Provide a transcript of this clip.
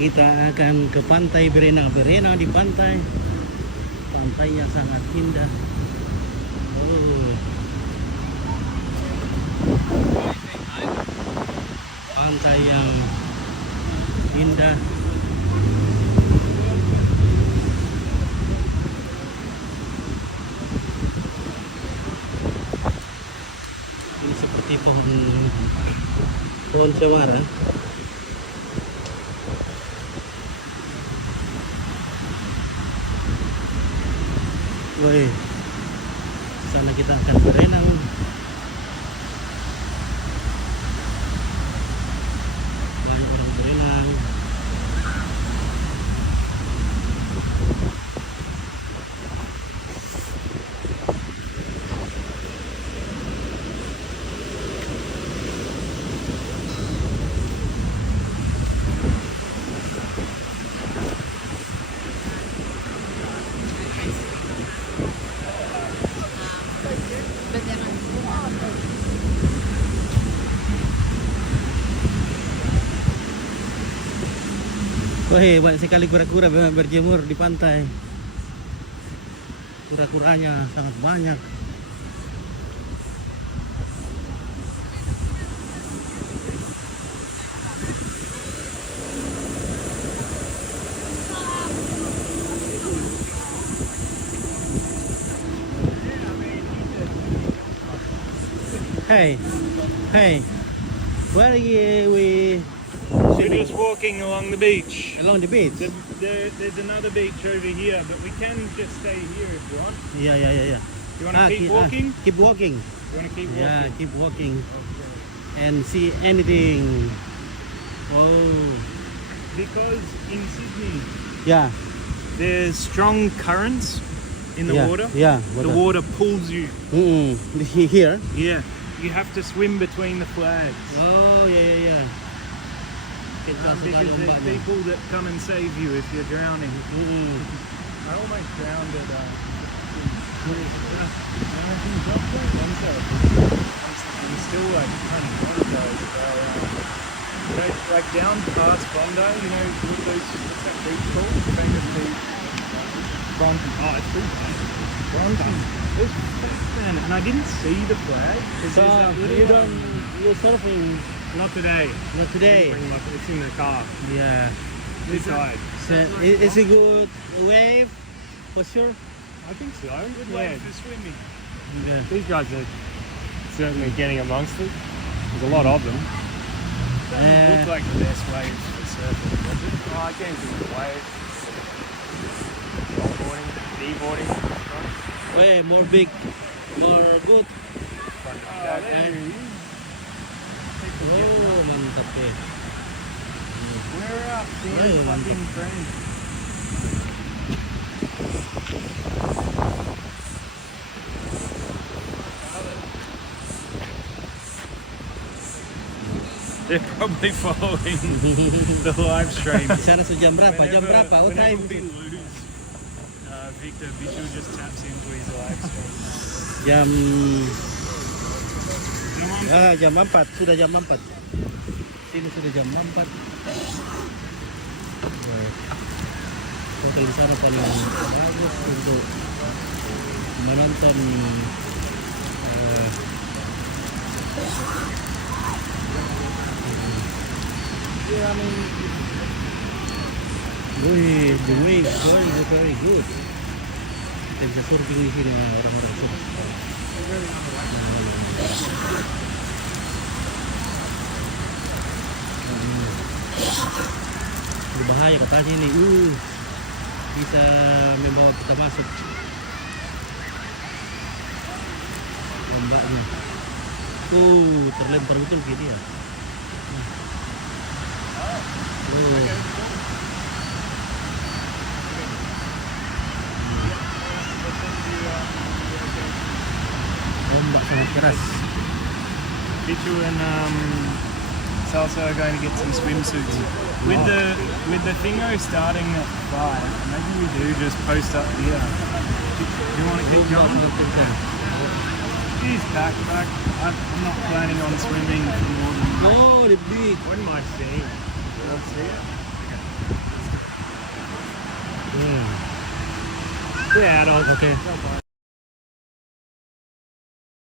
Kita akan ke pantai berenang-berenang di pantai. Pantainya sangat indah. Oh. Pantai yang indah. Ini seperti pohon cemara. Woi, sana kita akan berenang. Banyak orang berenang. Wah, banyak sekali kura-kura berjemur di pantai. Kura-kuranya sangat banyak. Hey, where are we? We're just walking along the beach. Along the beach? There's another beach over here, but we can just stay here if you want. Yeah. You want to keep walking? Keep walking. You want to keep walking? Yeah, keep walking. Okay. And see anything. Oh. Because in Sydney, Yeah. there's strong currents in the water. Yeah. The water pulls you. Here? Yeah. You have to swim between the flags. Oh, yeah. Because there's people that come and save you if you're drowning. I almost drowned at I'm still like kind of traumatized about like down past Bondi, you know, those, what's that beach called? Famous beach. Bronte. Oh, it's pretty famous. Bronte. It was man, and I didn't see the flag. So you're surfing? Not today. Not today. It's in the car. Yeah. Inside. So it's a good wave for sure. I think so. Good wave for swimming. Yeah. These guys are certainly getting amongst it. There's a lot of them. Doesn't look like the best waves for surfing, does it? Oh, I can't see the waves. Longboarding, kneeboarding. Way more big, more good. There he is. Oh, mantap ya. We're up there, fucking friend. They're probably following the live stream. Di sana jam berapa? Jam berapa? What time? We lose, Victor Visual just taps into his live stream. Jam 4, sudah jam 4. Sini sudah jam 4. Hotel di sana paling bagus untuk menonton the waves very good. Kita bisa surfing di sini orang-orang surf. Berbahaya katanya ini. Bisa membawa kita masuk ombaknya. Terlempar betul ke dia. Ombak sangat keras. Bichu and Salsa are going to get some swimsuits. With the thingo starting at 5, maybe we do just post up here. Do you want to keep going? Jeez, backpack. I'm not planning on swimming for more than... Oh, the big. What am I seeing? Do I see it? Okay. Yeah. Yeah, adults. Okay. Bye.